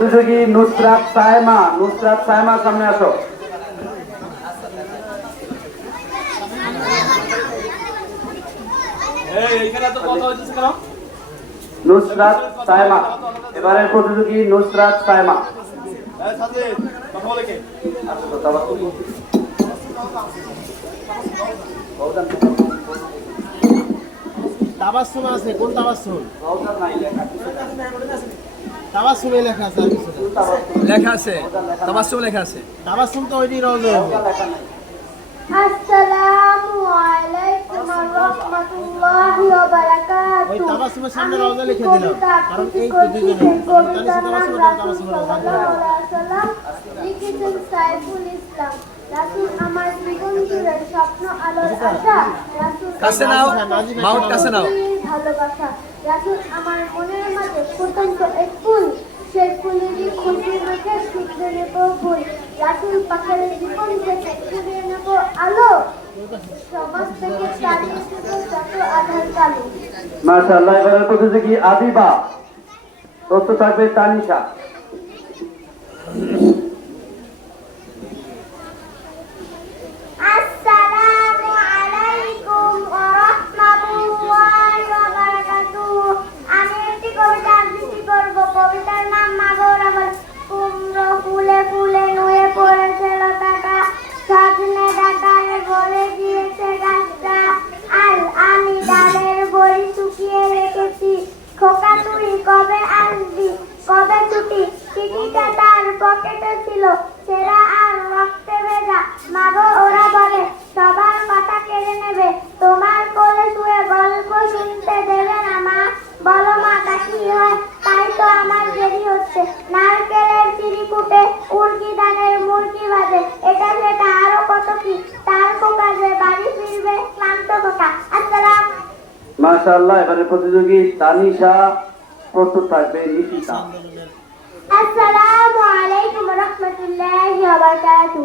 প্রতিযোগী নুসরাত সায়মা। নুসরাত সায়মা সামনে আসো। নুসরাত সায়মা, এবারের প্রতিযোগী নুসরাত সায়মা। তাবাসসুম আছে, কোন তাবাসসুম? তাবাসসুমে লেখা আছে, লেখা আছে, তাবাসসুম লেখা আছে। তাবাসসুম তো ওইটি রওজা। আসসালামু আলাইকুম ওয়া রাহমাতুল্লাহি ওয়া বারাকাতুহু। ওই তাবাসসুমের সামনে রওজা লিখে দিলাম, কারণ এই দুইজনের লিখেছেন সাইফুল ইসলাম। রাসূল আমার জীবন জুড়ে স্বপ্ন আলোর আশা, রাসূল কাছে নাও, মাউথ কাছে নাও। ভালোবাসা, রাসূল আমার মনের মাঝে ফুটন্ত এক ফুল, সেই ফুলেরই খুশি রেখে শুদ্ধ নেব ফুল, রাসূল পাকের জীবন থেকে ছড়িয়ে নেব আলো, সমাজ থেকে তাড়িয়ে দেব যত আধার কালো। মাশাআল্লাহ, এবারের প্রতিযোগী আদিবা। প্রস্তুত থাকবে তানিশা। আসসালামু আলাইকুম ওয়া রাহমাতুল্লাহি ওয়া বারাকাতুহু। আমি একটি কবিতা আবৃত্তি করব। কবিতার নাম মাগোর আমার। কুমড়ো ফুলে ফুলে নুয়ে পড়েছে লতাটা, সজনে ডাটায় ভরে গিয়েছে গাছটা, আর আমি ডালের বড়ি শুকিয়ে রেখেছি। খোকা তুই কবে আসবি, কবে ছুটি? চিঠিটা তার পকেটে ছিল, ছেঁড়া আর রক্তে ভেজা। মাগো ওরা বলে সবার কথা কেড়ে নেবে, তোমার কোলে শুয়ে গল্প শুনতে দেবে না মা। বলো মা তা কি হয়, তাই তো আমার দেরি হচ্ছে। নারকেলের চিড়িকুটে উর্কি ধানের মুরগি ভাজে, এটা সেটা আরো কত কি, তার পোকা যে বাড়ি ফিরবে ক্লান্ত পোকা। আসসালাম। মাশাআল্লাহ, এবারের প্রতিযোগী তানিশা। প্রস্তুত থাকবে নিশিতা। আসসালামু আলাইকুম ওয়া রাহমাতুল্লাহি ওয়া বারাকাতুহু।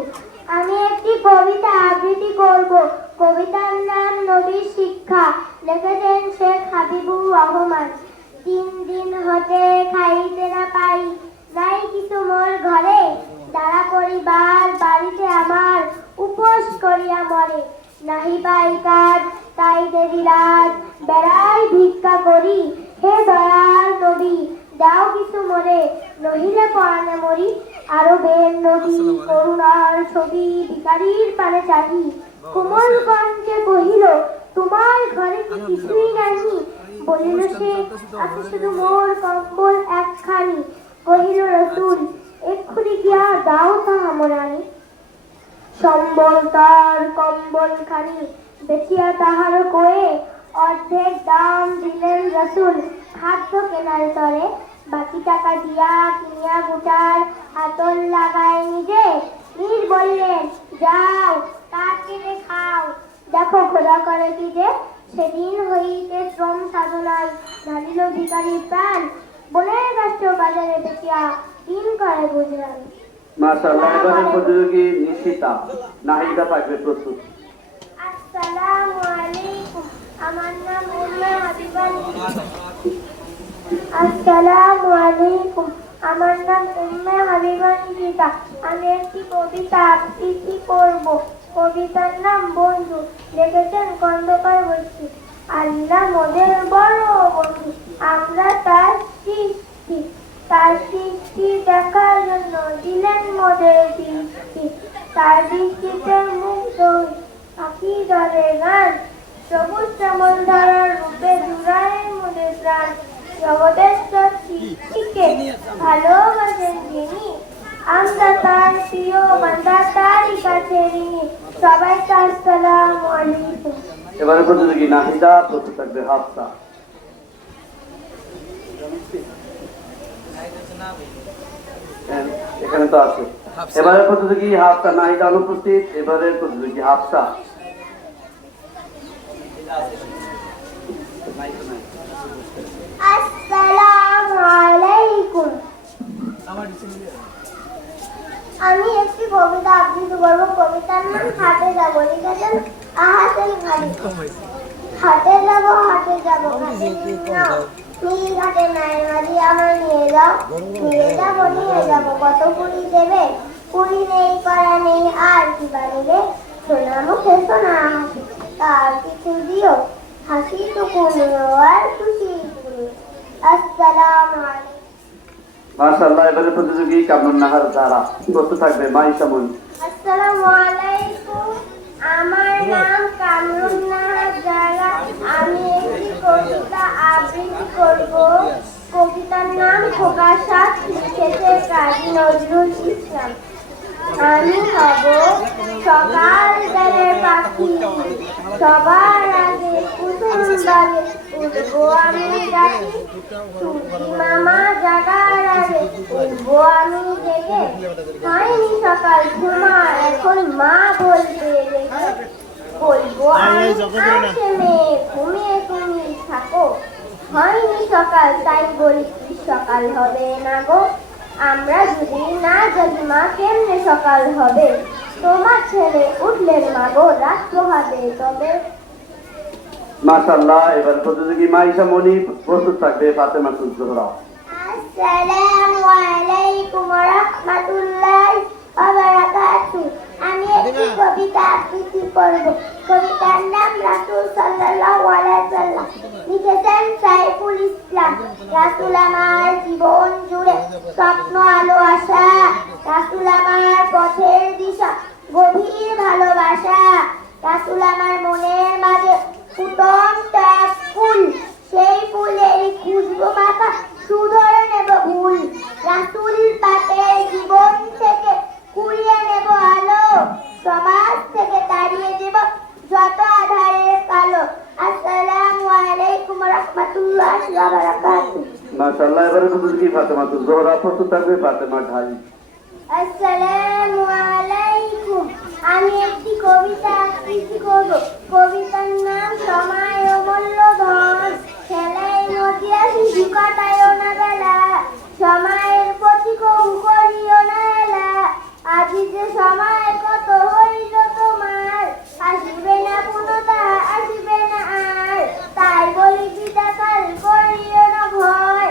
আমি একটি কবিতা আবৃত্তি করব। কবিতার নাম নবীর শিক্ষা। লিখেছেন শেখ হাবিবুর রহমান। তিন দিন হতে খাইতে না পাই, নাই কিছু মোর ঘরে, দাঁড়া পরিবার বাড়িতে আমার, উপোস করিয়া মরে। নাহি পাই কাজ তাই দেরি রাত, বেড়াই ভিক্ষা করি, হে দয়াল নবী দাও কিছু মরে, নহিলে পরাণে মরি। আরবের নদী করুণার ছবি, ভিখারির পানে চাহি, কোমল কণ্ঠে কহিল তোমার ঘরে কি কিছুই নাহি? বলিল সে আছে শুধু মোর কম্বল একখানি। কহিল রাসূল এক্ষুনি গিয়া দাও তাহা মোরানি। সম্বল তার কম্বল খানি বেচিয়া তাহার কয়ে, অর্ধেক দাম দিলেন রাসূল খাদ্য কেনার তরে। বাকি টাকা দিয়া কিনিয়া গুটার আতর লাগায় নিজে, নিজ বললেন যাও কাঠ কেটে খাও, দেখো খোদা করে কি যে। সেদিন হইতে শ্রম সাধনায় ঢালিল ভিখারির প্রাণ, বনের গাছ বাজারে বেচিয়া দিন করে গুজরান। মাশাআল্লাহ, এবারের প্রতিযোগী নিশিতা। নাহিদা থাকবে প্রস্তুত। আসসালামু আলাইকুম, আমার নাম উম্মে হাবিবা নিশিতা। আসসালামু আলাইকুম, আমার নাম উম্মে হাবিবা নিশিতা। আমি একটি কবিতা আবৃত্তি করব। কবিতার নাম বন্ধু। লিখেছেন খন্দকার বৈশী। আল্লাহ মোদের বড় বন্ধু, আমরা তার সৃষ্টি, তার সৃষ্টি দেখার জন্য দিলেন মোদের দৃষ্টি। তার দৃষ্টিতে মুগ্ধ পাখি দলে গান, সবুজ শ্যামল ধারার রূপে জুড়ায় মোদের প্রাণ। জগতের সৃষ্টিকে ভালোবাসেন যিনি, আমরা তার প্রিয় বান্দা, তারই কাছে ঋণী। সবাইকে আসসালামু আলাইকুম। এবারে প্রতিযোগী নাহিদা। প্রস্তুত থাকবে হাফসা। এখানে তো আছে। এবারে প্রতিযোগী হাফসা। নাহিদা অনুপস্থিত। এবারে প্রতিযোগী হাফসা। আসসালামু আলাইকুম। আমি একটি কবিতা আবৃত্তি করব। কবিতার নাম হাটে যাব। লিখেছেন আহাসেল খালি। হাটে যাব হাটে যাব, নীলঘাটে মায়ের মাঝি আমার নিয়ে যাও, নিয়ে যাবো, কত পুরি দেবে? পুরি নেই, করা নেই, আর কি বা দেবে? সোনা মুখে সোনা হাসি, তার কিছু দিও, হাসি তো কোনো আর খুশি তুমি। আসসালামু আলাইকুম। মাশাআল্লাহ, এবারে প্রতিযোগী কামরুন নাহার যারা প্রস্তুত থাকবে মাইশা মনি। আসসালামু আলাইকুম। আমার নাম কামরুন নাহার যারা। আমি একটি কবিতা আবৃত্তি করব। কবিতার নাম প্রকাশক লিখেছে কাজী নজরুল ইসলাম। আমি হব সকাল বেলার পাখি, সবার আগে কুসুম বাগে উঠবো আমি ডাকি, সূর্যি মামা জাগার আগে উঠবো আমি জেগে। হয়নি সকাল ঘুমা, এখন মা বলবে রেখে, বলবো আমি আসে মেয়ে, ঘুমিয়ে তুমি থাকো। হয়নি সকাল, তাই বলি কি সকাল হবে না গো? আমরা যদি না জানি মা কেমনে সকাল হবে? তোমার ছেলে উঠলেন মা গো, রাত পোহাবে তবে। মাশাআল্লাহ, এবার প্রতিযোগী মাইশা মনি প্রস্তুত থাকবে ফাতেমা জোহরা। আসসালামু আলাইকুম ওয়া রাহমাতুল্লাহি ওয়া বারাকাতুহু। আমি একটি কবিতা আবৃত্তি করব। কবিতার নাম রাসূল সাল্লাল্লাহু আলাইহি ওয়াসাল্লাম। লিখেছেন সাইফুল ইসলাম। রাসূল আমার জীবন জুড়ে স্বপ্ন আলো আশা, রাসূল আমার পথের দিশা, গভীর ভালোবাসা। রাসূল আমার মনের মাঝে ফুটন্ত এক ফুল, সেই ফুলের খুশবু মাখা সুধরে নেব ভুল। রাসূল পাকের জীবন থেকে কুড়িয়ে নেব আলো, সমাজ থেকে তাড়িয়ে দেব যত আধারের কালো। আসসালামু আলাইকুম ওয়া রাহমাতুল্লাহি ওয়া বারাকাতুহু। মাশাআল্লাহ, এবারে প্রতিযোগী ফাতেমা জোহরা প্রস্তুত থাকবে ফাতেমা ঢাই। আসসালামু আলাইকুম। আমি একটি কবিতা আবৃত্তি করব। কবিতার নাম সময় অমূল্য ধন, খেলায় নদী আসি ঢুকাটায়ও না বেলা, সময়ের প্রতি কবু করিও না এলা। আজি যে সময় কত হইল তোমার, আসিবে না পুনতা আসিবে না আর। তাই বলি বিদাকাল করিও না ভয়,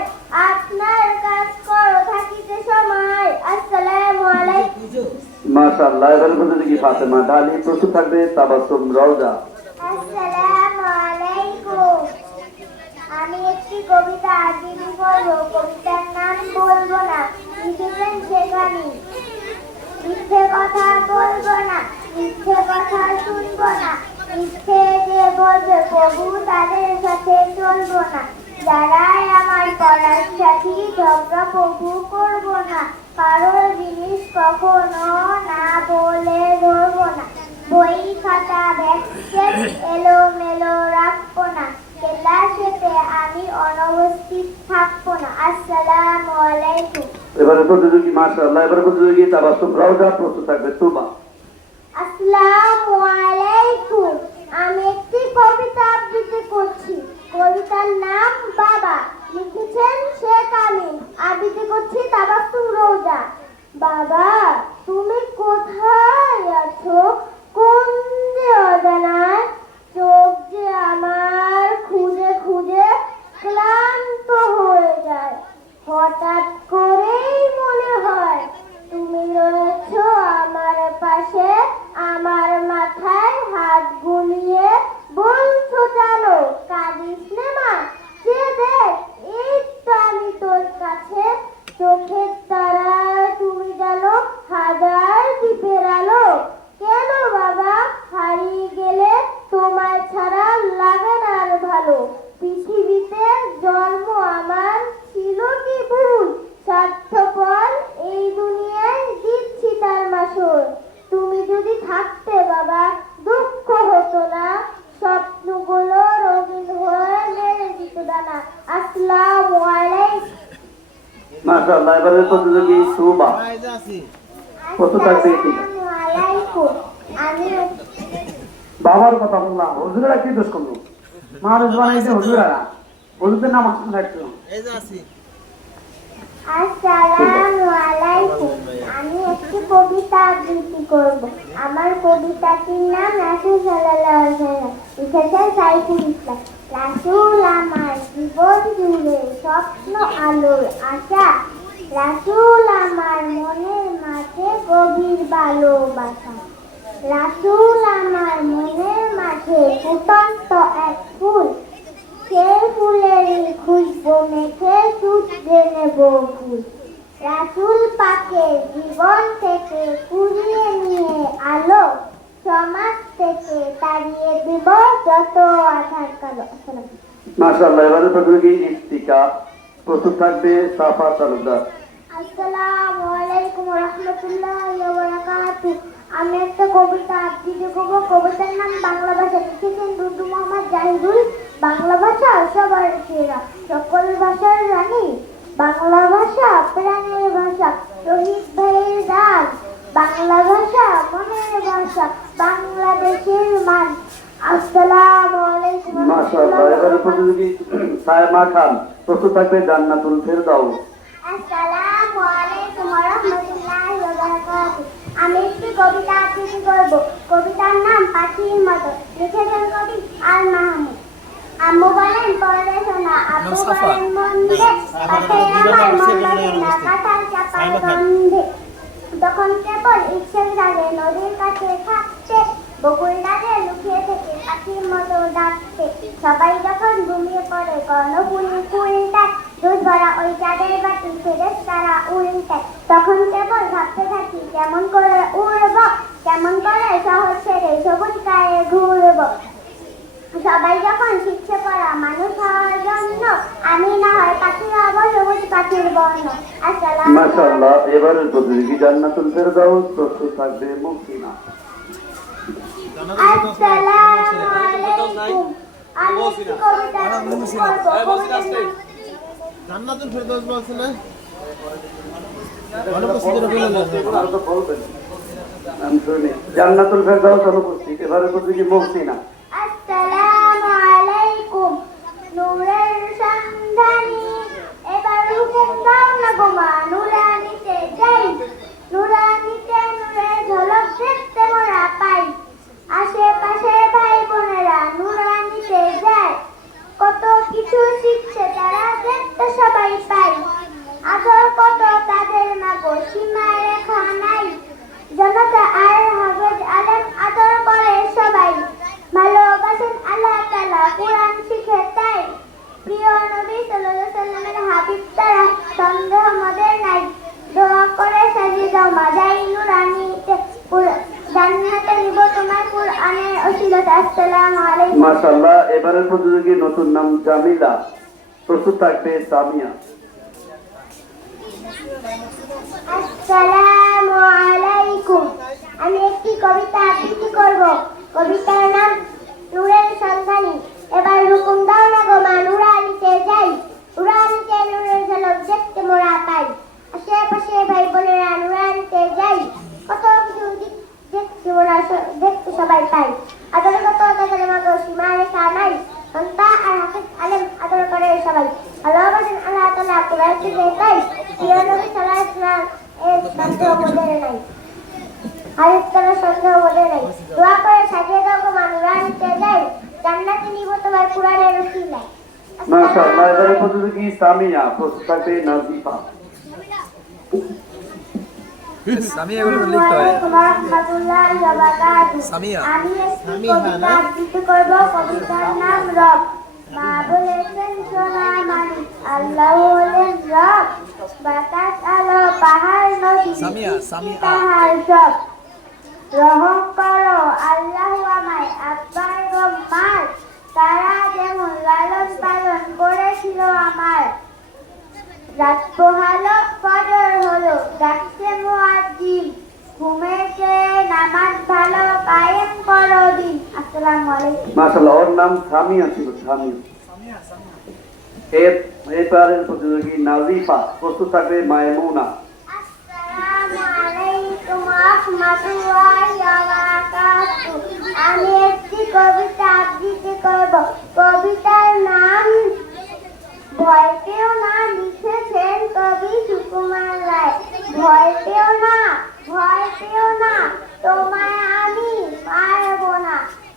আপনার কাজ করো থাকিতে সময়। আসসালামু আলাইকুম। মাশাআল্লাহ, এবারে প্রতিযোগী ফাতেমা ঢালি প্রস্তুত থাকবে তাবাসসুম রওজা। আসসালামু আলাইকুম। আমি একটি কবিতা আবৃত্তি করব। কবিতার নাম বলবো না। লিখেছেন সেখানে। মিথ্যে কথা বলবো না, মিথ্যে কথা শুনবো না, মিথ্যে যে বলবে প্রভু তাদের সাথে চলবো না। যারাই আমার পড়ার সাথী ঝগড়া প্রভু করবো না, কারোর জিনিস কখনো না বলে ধরবো না। বই খাতা ব্যাগ এলোমেলো রাখবো না, ক্লাসেতে আমি অনুপস্থিত থাকবো না। আসসালামু আলাইকুম। এবারে প্রতিযোগী মাশাআল্লাহ, এবারে প্রতিযোগী তাবাসসুম রওজা প্রস্তুত থাকবে তুবা। আসসালামু আলাইকুম। আমি একটি কবিতা আবৃত্তি করছি। কবিতার নাম বাবা। লিখেছেন শেখ আমিন। আবৃত্তি করছি তাবাসসুম রওজা। বাবা তুমি কোথায় আছো? কোন যে অজানায় চোখ যে আমার খুঁজে খুঁজে ক্লান্ত হয়ে যায়। হঠাৎ করেই মনে হয় তুমি রয়েছো আমার পাশে, আমার মাথায় হাত বুলিয়ে বলছো জানো কাঁদিস নে মা, সে দেখ এই তো আমি তোর কাছে। চোখের তারা তুমি জানো হাজার দ্বীপের আলো। কেন বাবা হারিয়ে গেলে তোমায় ছাড়া লাগে না আর ভালো। পৃথিবীতে জন্ম আমার ছিল কি ভুল, স্বার্থপর এই দুনিয়ায় দিচ্ছি তার মাসুল। তুমি যদি থাকতে বাবা দুঃখ হতো না, স্বপ্নগুলো রঙিন হয়ে মেরে দিত দানা। আসসালামু আলাইকুম। মাশাআল্লাহ, এবারে প্রতিযোগী তুবা এই যে আছি। প্রস্তুত থাকবে এটি। আসসালামু আলাইকুম। আমি বাবার কথা বললাম, হুজুরা কি দোষ করলো? মানুষ বানাইছে হুজুরা, হুজুরদের নাম আসতে থাকতো। এই যে আছি। আসসালামু আলাইকুম। আমি একটি কবিতা আবৃত্তি করব। আমার কবিতাটির নাম রাসূল সাল্লাল্লাহু আলাইহি ওয়াসাল্লাম। লিখেছেন সাইফুল ইসলাম। রাসূল আমার জীবন জুড়ে স্বপ্ন আলোর আশা, রাসূল আমার মনের মাঝে গভীর ভালোবাসা, রাসূল আমার মনের মাঝে ফুটন্ত এক ফুল, সেই ফুলেরই খুশবু মেখে শুধরে নেব ফুল। রাসূল পাকের জীবন থেকে কুড়িয়ে নিয়ে আলো, সমাজ থেকে তাড়িয়ে দিব যত আধার কালো। মাশাআল্লাহ। এবারে প্রতিযোগী ইফতিকা, প্রস্তুত থাকবে সাফা তালুকদার। আসসালামু আলাইকুম ওয়া রাহমাতুল্লাহি ওয়া বারাকাতুহু। আমি একটা কবিতা আবৃত্তি করব। কবিতার নাম বাংলা ভাষা। লিখেছেন দুদু মোহাম্মদ জাহিদুল। বাংলা ভাষা সবার সেরা, সকল ভাষার রানী বাংলা ভাষা, প্রাণের ভাষা, শহীদ ভাইয়ের গান। বাংলা ভাষা মনের ভাষা, বাংলাদেশের মান। আসসালামু আলাইকুম ওয়া মাশাআল্লাহ। এবারে প্রতিযোগী সায়মা খান, প্রস্তুত থাকবে জান্নাতুল ফেরদাউস। আসসালামু আলাইকুম ওয়া রাহমাতুল্লাহি ওয়া বারাকাতুহু। আমি একটি কবিতা আবৃত্তি করব। কবিতার নাম পাখির মতো। লিখেছেন কবি আল মাহমুদ। আম্মু বলেন পড়ে শোনা, আব্বু বলেন মন দে, পাখি আমার মন লাগে না কাঁঠাল চাপার গন্ধে। তখন কেবল ইচ্ছে জাগে নদীর কাছে থাকতে, বকুল ডাকে লুকিয়ে থেকে পাখির মতো ডাকতে। সবাই যখন ঘুমিয়ে পড়ে কর্ণফুলি ফুলটায়, দুধ ভরা ওই চাঁদের বাটি ফেরেশতারা উল্টায়। তখন কেবল ভাবতে থাকি কেমন করে উড়ব, কেমন করে শহর ছেড়ে সবুজ গায়ে ঘুরব। সবাই যখন শিখছে পড়া মানুষ হওয়ার জন্য, আমি না হয় পাখি হব সবুজ পাখির বর্ণ। আসসালামু মাশাআল্লাহ। এবারে প্রতিযোগী জান্নাতুল ফেরদাউস, প্রস্তুত থাকবে মুহসিনা। আসসালামু আলাইকুম। আমি একটি কবিতা আবৃত্তি করব। জান্নাতুল ফেরদৌস বলছে না? অনুপস্থিতির বলে না। আপনারা তো বলবেন। আমি শুনি। জান্নাতুল ফেরদাউস অনুপস্থিত। এবারে প্রতিযোগী মুহসিনা। আসসালামু আলাইকুম। নূরের সন্ধানী এবার হুকুম দাও না গো মা, নুরানিতে যাই। নুরানিতে নূরের ঝলক দেখতে মোরা পাই। আশেপাশে ভাই বোনেরা নুরানিতে যায়, কত কিছু শিখছে তারা দেখতে সবাই পাই। আদর কত তাদের মাগো সীমা রেখা নাই, জনতা আর হাফেজ আলেম আদর করে সবাই। ভালোবাসেন আল্লাহ তাআলা কুরআন শিখে তাই, প্রিয় নবী সাল্লাল্লাহু আলাইহি সাল্লামের হাবিব তারা সন্দেহ মদের নাই। দোয়া করে সাজিয়ে দাও মাজাই নুরানিতে, জান্নাতে নিব তোমার কুরআনের ওসিলাতে। আসসালামু আলাইকুম। মাশাআল্লাহ। এবারে প্রতিযোগী নতুন নাম জামিলা, প্রস্তুত থাকবে সামিয়া। আসসালামু আলাইকুম। আমি একটি কবিতা আবৃত্তি করব। কবিতার নাম নূরের সন্ধানী এবার হুকুম দাও না গো মা, নুরানিতে যাই। নুরানিতে নূরের ঝলক দেখতে মোরা পাই। আশেপাশে ভাই বোনেরা নুরানিতে যাই, কত কিছু দেখতে মোরা দেখতে সবাই পাই। আদর কত তাদের মাগো সীমা রেখা নাই, সন্তা আর হাফেজ আলেম আদর করে সবাই। ভালোবাসেন আল্লাহ তাআলা কুরআন শিখে তাই, প্রিয় নবী সাল্লাল্লাহু আলাইহি ওয়াসাল্লাম এর সন্দেহ মদের নাই। হাদিস তারা সন্দেহ মদের নাই। দোয়া করে সাজিয়ে দাও গো মা, নুরানিতে যাই। জান্নাতে নিব তোমার কুরআনের ওসিলায়। মাশাআল্লাহ। এবারে প্রতিযোগী সামিয়া, প্রস্তুত থাকবে নাজিফা। সামিয়া এগুলো লিখতে হয়। রাহমাতুল্লাহি ওয়া বারাকাতুহু। সামিয়া। আমি একটি কবিতা আবৃত্তি করব। কবিতার নাম রব। মা বলেছেন সোনা মানিক, আল্লাহ হলেন রব। বাতাস আলো পাহাড় নদী সামিয়া, সামিয়া। তাহার সব। রহম করো আল্লাহ আমায় আব্বার গম মার, তারা যেমন লালন পালন করেছিল আমার। রাত পোহালো ফজর হলো ডাকছে মুয়াজ্জিন, ঘুমেছে নামাজ ভালো কায়েম করো দিন। আসসালামু আলাইকুম। মাশাআল্লাহ। ওর নাম সামিয়া ছিল, সামিয়া। এবারের প্রতিযোগী নাজিফা, প্রস্তুত থাকবে মায়মুনা। আসসালামু আলাইকুম ওয়া রাহমাতুল্লাহি ওয়া বারাকাতুহু। আমি একটি কবিতা আবৃত্তি করব। কবিতার নাম ভয় পেও না, লিখেছেন কবি সুকুমার রায়। ভয় পেও না, ভয় পেও না, তোমায় আমি মারব না।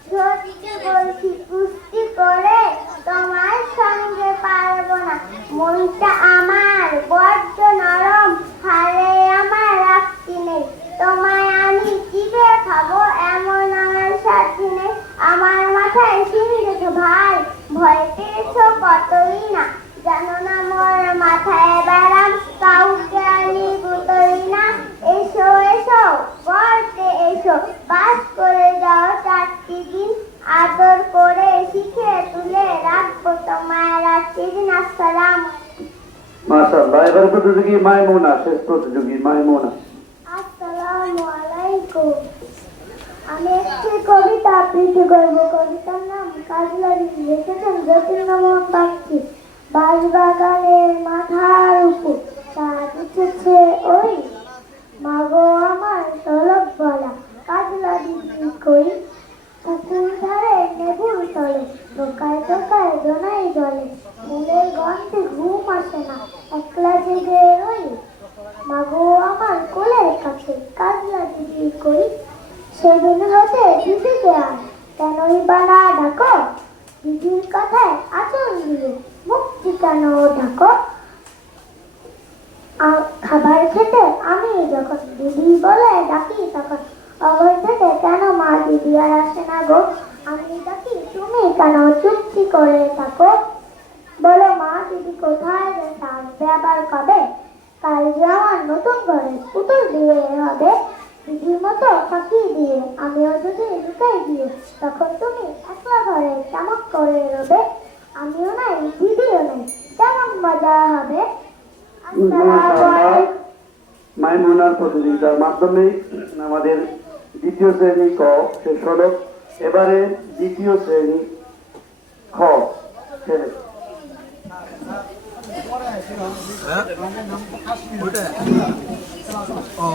সত্যি বলছি কুস্তি করে তোমার সঙ্গে পারবো না, মনটা আমার বড্ড নরম, হারে আমার রাখছি নেই, তোমায় আমি চিবে খাবো এমন আমার সাথী নেই, আমার মাথায় সিঁড়ি রেখে ভাই, ভয় পেয়েছো কতই না, জানো না মোর মাথায় বেড়াম, কাউকে আমি বুতরি না, এসো এসো পড়তে এসো, পাস করে যাও 4টি দিন, আদর করে শিখে তুলে রাখবো তোমায় রাত্রি দিন। আসসালাম। মাশাআল্লাহ। এবারে প্রতিযোগী মাইমুনা, শেষ প্রতিযোগী মাইমুনা। আসসালামু আলাইকুম। আমি একটি কবিতা আবৃত্তি করব। কবিতার নাম কাজলারি, লিখেছেন যতীন্দ্রমোহন বাগচি। বাঁশবাগানের মাথার উপর চাঁদ উঠেছে ওই, মাগো আমার শলভ বলা কাজলা দিদি কই, পুকুর ধারে নেবুর তলে টোকায় টোকায় দোনাই জলে, ফুলের গন্ধে ঘুম আসে না, একলা জেগে রই, মাগো আমার কোলের কাছে কাজলা দিদি কই, সেদিন হতে দিদিকে আর কেনই বানা ডাকো, দিদির কথায় আচল দিয়ে মুক্তি কেন ঢাকো, খাবার খেতে আমি যখন দিদি বলে ডাকি তখন, অঘর থেকে কেন মা দিদি আর আসে না গো, আমি ডাকি তুমি কেন চুপটি করে থাকো, বলো মা দিদি কোথায় গেছে, আসবে আবার কবে, কাল যে আমার নতুন ঘরে পুতুল দিয়ে হবে, দিদির মতো ফাঁকি দিয়ে আমিও যদি লুকাই দিয়ে, তখন তুমি একলা ঘরে চামক করে রবে, আমিও নাই দিদিও নাই, কেমন মজা হবে। মাশাআল্লাহ। মাইমুনার প্রতিযোগিতার মাধ্যমে আমাদের দ্বিতীয় শ্রেণী ক শেষ হলো। এবারে দ্বিতীয় শ্রেণী খ ছেলে। হ্যাঁ ওটা ও